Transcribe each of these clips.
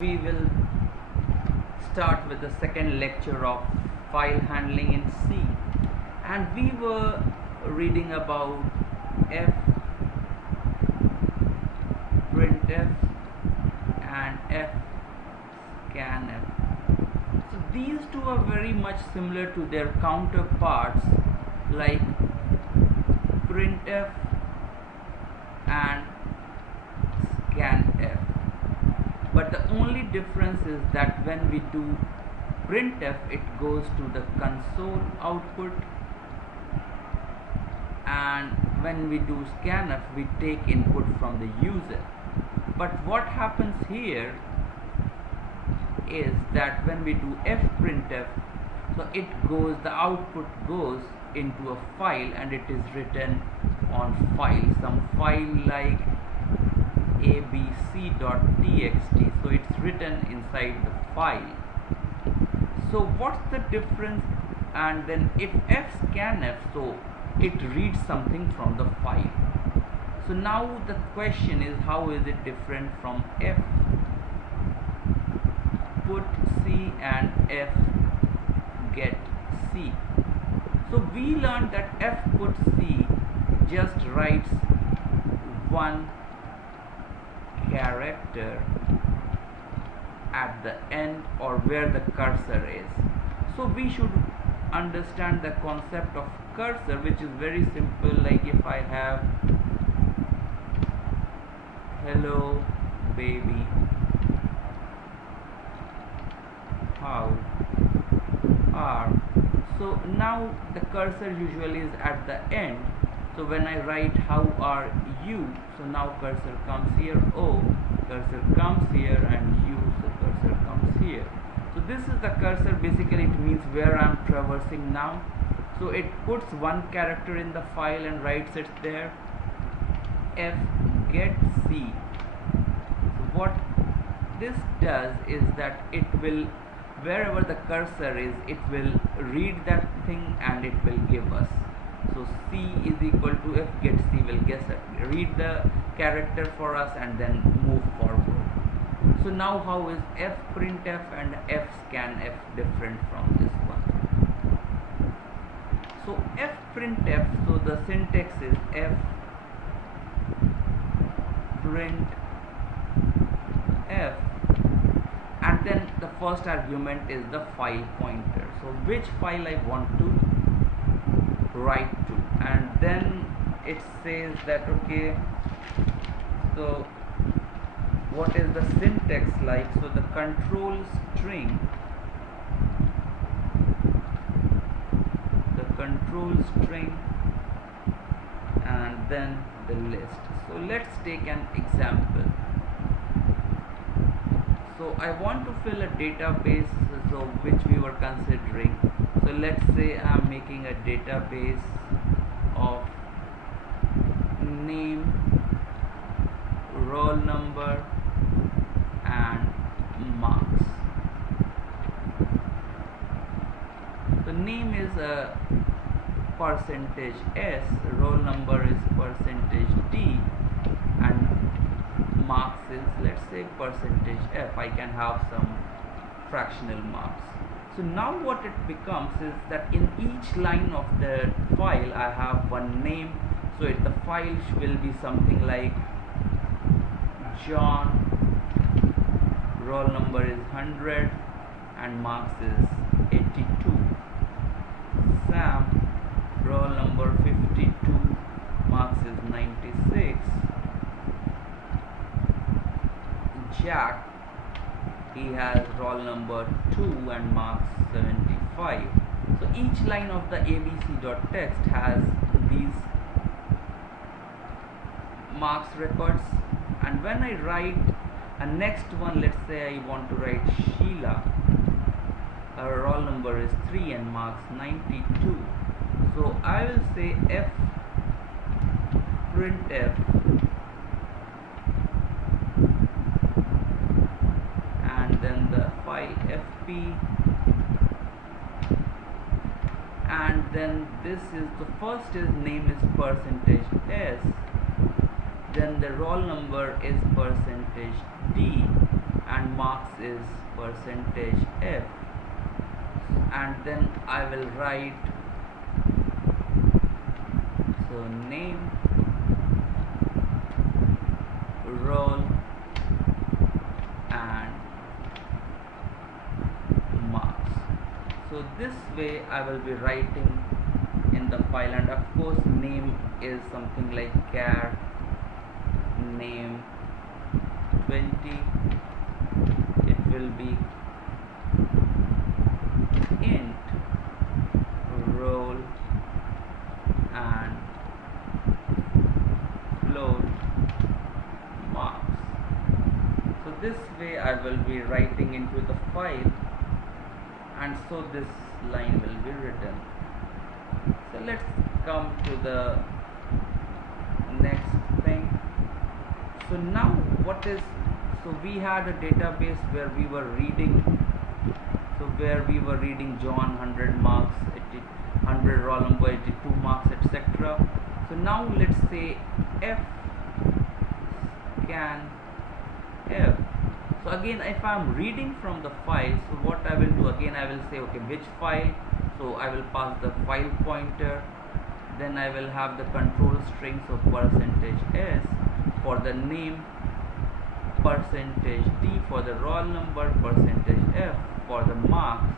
We will start with the second lecture of file handling in C, and we were reading about f, printf and f scanf. So these two are very much similar to their counterparts like printf and scanf. But the only difference is that when we do printf, it goes to the console output, and when we do scanf, we take input from the user. But what happens here is that when we do fprintf, so the output goes into a file and it is written on file, some file like abc.txt, so it's written inside the file. So what's the difference? And then if fscanf, so it reads something from the file. So now the question is, how is it different from fputc and fgetc? So we learned that fputc just writes one character at the end or where the cursor is. So we should understand the concept of cursor, which is very simple. Like if I have hello baby, how are, so now the cursor usually is at the end. So when I write how are you, so now cursor comes here, oh, cursor comes here, and you, so cursor comes here. So this is the cursor. Basically it means where I am traversing now. So it puts one character in the file and writes it there. fgetc, so what this does is that it will, wherever the cursor is, it will read that thing and it will give us. So c is equal to fgetc will read the character for us and then move forward. So now how is fprintf and fscanf different from this one? So fprintf, so the syntax is fprintf, and then the first argument is the file pointer, so which file I want to write to, and then it says that okay, so what is the syntax like? So the control string, and then the list. So let's take an example. So I want to fill a database, so which we were considering. So let's say I'm making a database of name, roll number and marks. The name is a %s, roll number is %d, and marks is, let's say, %f. I can have some fractional marks. So now what it becomes is that in each line of the file I have one name. So the file will be something like John, roll number is 100 and marks is 82. Sam, roll number 52, marks is 96. Jack, he has roll number 2 and marks 75. So each line of the abc.txt has these marks records, and when I write a next one, let's say I want to write Sheila, her roll number is 3 and marks 92. So I will say fprintf and then the file fp, and then this is the first is name is %s, then the roll number is %d, and marks is percentage f, and then I will write so name, role, and marks. So this way I will be writing in the file, and of course name is something like char name 20. It will be int role and float marks. So this way I will be writing into the file, and so this line will be written. So let's come to the next thing. So now what is, so we had a database where we were reading, so where we were reading John 100 marks, 100 roll number, 82 marks, etc. So now let's say f scan f. So again, if I am reading from the file, so what I will do, again I will say okay, which file. So I will pass the file pointer, then I will have the control string, so percentage s for the name, percentage d for the roll number, percentage f for the marks,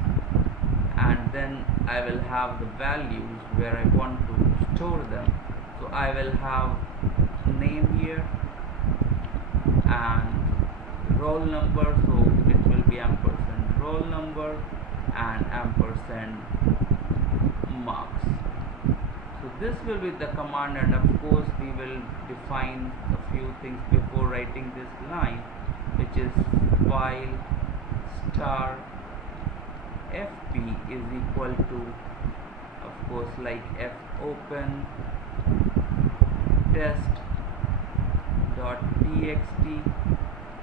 and then I will have the values where I want to store them. So I will have name here and roll number, so it will be ampersand roll number and ampersand marks. So this will be the command, and of course we will define a few things before writing this line, which is file star fp is equal to, of course, like f open test dot txt,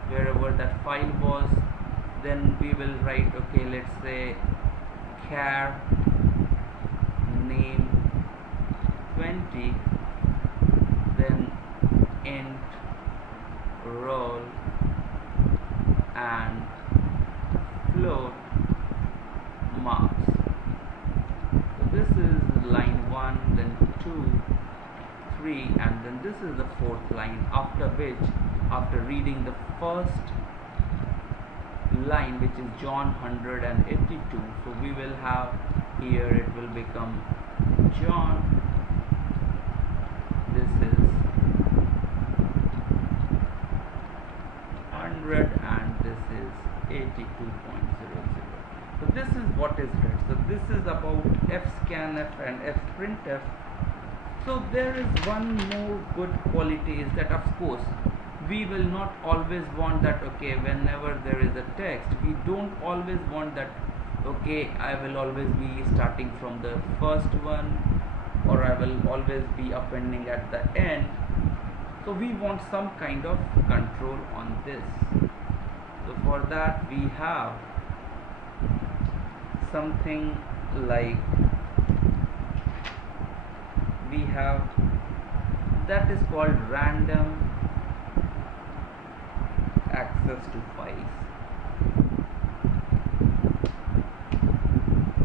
wherever that file was. Then we will write, okay, let's say char name 20, then int roll and float marks. So this is line 1, then 2, 3, and then this is the fourth line, after which, after reading the first line, which is John 182, so we will have here, it will become John, this is 100 and this is 82.00. So this is what is read. So this is about fscanf and fprintf. So there is one more good quality, is that of course we will not always want that, okay, whenever there is a text, we don't always want that, okay, I will always be starting from the first one, or I will always be appending at the end. So we want some kind of control on this. So for that we have something like, we have, that is called random access to files.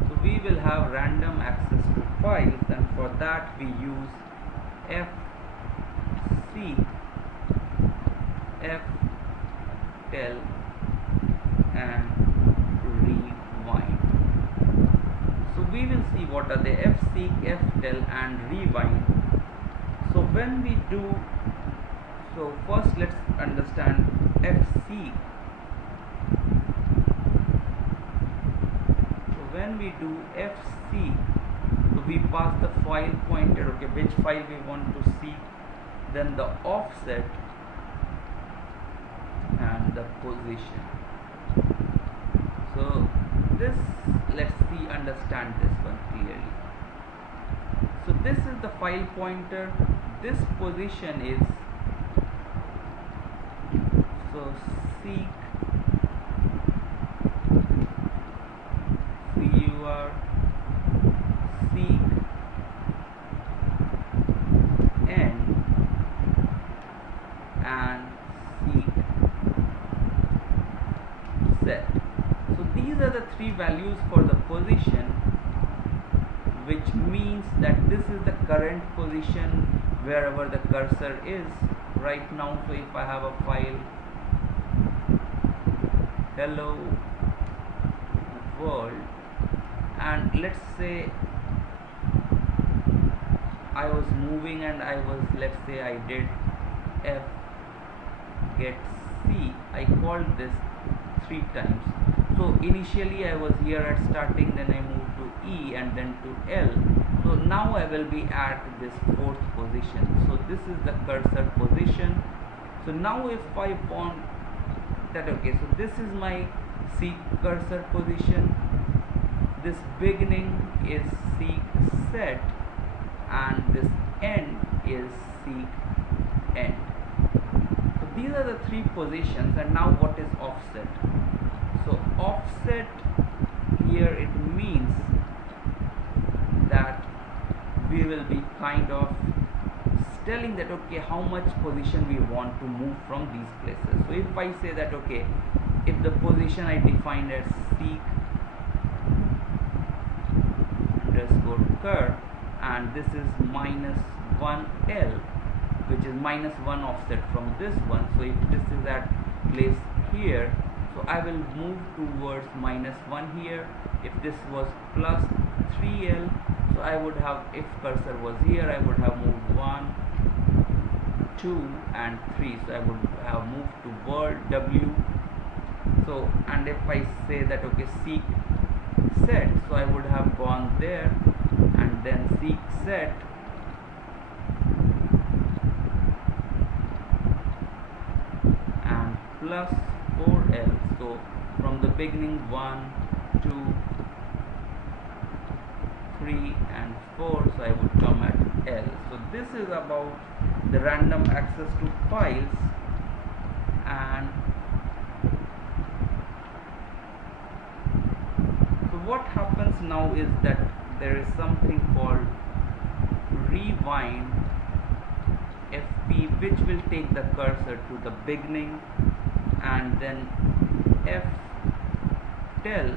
So we will have random access to files, and for that we use fseek, ftell and rewind. So we will see what are the fseek, ftell and rewind. So when we do, so first let's understand fseek. So when we do fseek, so we pass the file pointer, okay, which file we want to seek, then the offset and the position. So this, let's see, understand this one clearly. So this is the file pointer, this position is, so seek cur seek end and seek values for the position, which means that this is the current position wherever the cursor is right now. So if I have a file hello world, and let's say I was moving and let's say I did F get C, I called this 3 times. So initially I was here at starting, then I moved to E and then to L. So now I will be at this 4th position. So this is the cursor position. So now if I want that, okay, so this is my seek cursor position, this beginning is seek set, and this end is seek end. So these are the 3 positions. And now what is offset? So offset here, it means that we will be kind of telling that okay, how much position we want to move from these places. So if I say that okay, if the position I defined as seek underscore cur, and this is -1L, which is -1 offset from this one. So if this is at place here, so I will move towards -1 here. If this was +3L, so I would have, if cursor was here, I would have moved 1, 2 and 3. So I would have moved to world W. So, and if I say that okay, seek set, so I would have gone there and then seek set, and +4L. So from the beginning 1, 2, 3 and 4, so I would come at L. So this is about the random access to files. And so what happens now is that there is something called rewind FP, which will take the cursor to the beginning, and then tell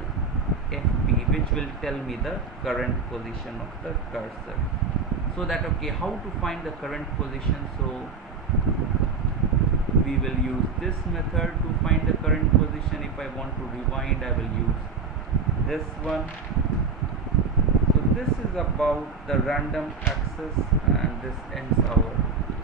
FP, which will tell me the current position of the cursor. So that okay, how to find the current position? So we will use this method to find the current position. If I want to rewind, I will use this one. So this is about the random access, and this ends our